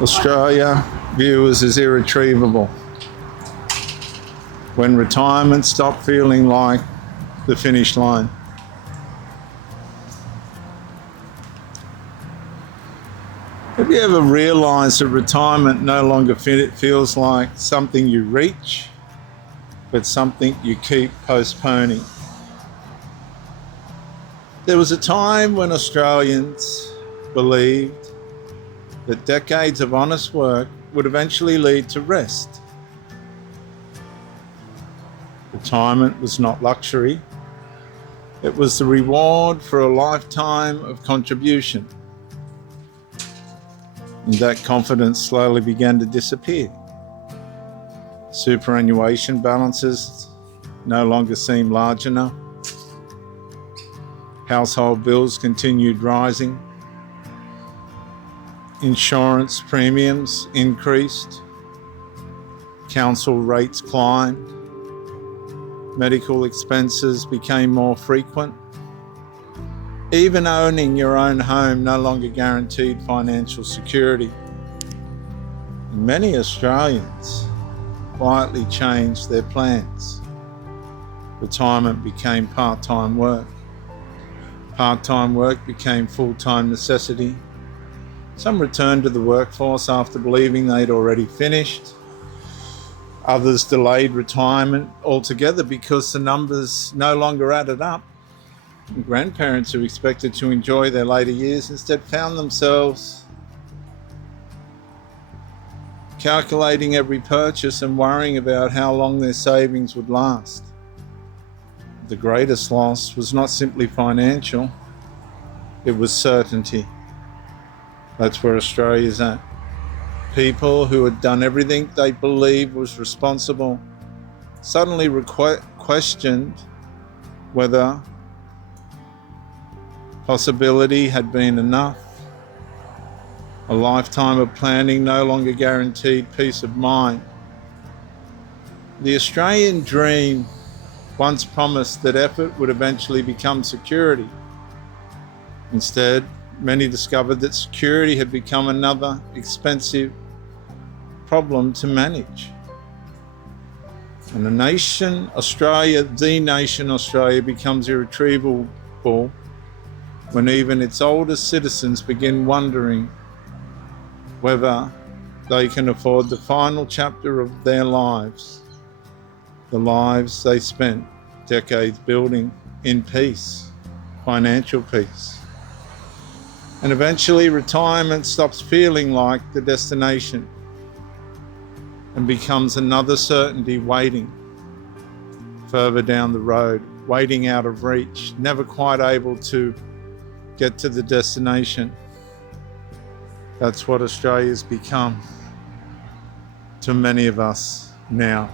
Australia viewers as irretrievable. When retirement stopped feeling like the finish line. Have you ever realised that retirement no longer feels like something you reach, but something you keep postponing? There was a time when Australians believed that decades of honest work would eventually lead to rest. Retirement was not luxury. It was the reward for a lifetime of contribution. And that confidence slowly began to disappear. Superannuation balances no longer seemed large enough. Household bills continued rising. Insurance premiums increased. Council rates climbed. Medical expenses became more frequent. Even owning your own home no longer guaranteed financial security. And many Australians quietly changed their plans. Retirement became part-time work. Part-time work became full-time necessity. Some returned to the workforce after believing they'd already finished. Others delayed retirement altogether because the numbers no longer added up. And grandparents who expected to enjoy their later years instead found themselves calculating every purchase and worrying about how long their savings would last. The greatest loss was not simply financial, it was certainty. That's where Australia's at. People who had done everything they believed was responsible suddenly questioned whether possibility had been enough. A lifetime of planning no longer guaranteed peace of mind. The Australian dream once promised that effort would eventually become security. Instead, many discovered that security had become another expensive problem to manage. And the nation Australia becomes irretrievable when even its oldest citizens begin wondering whether they can afford the final chapter of their lives, the lives they spent decades building in peace, financial peace. And eventually retirement stops feeling like the destination and becomes another certainty waiting further down the road, waiting out of reach, never quite able to get to the destination. That's what Australia's become to many of us now.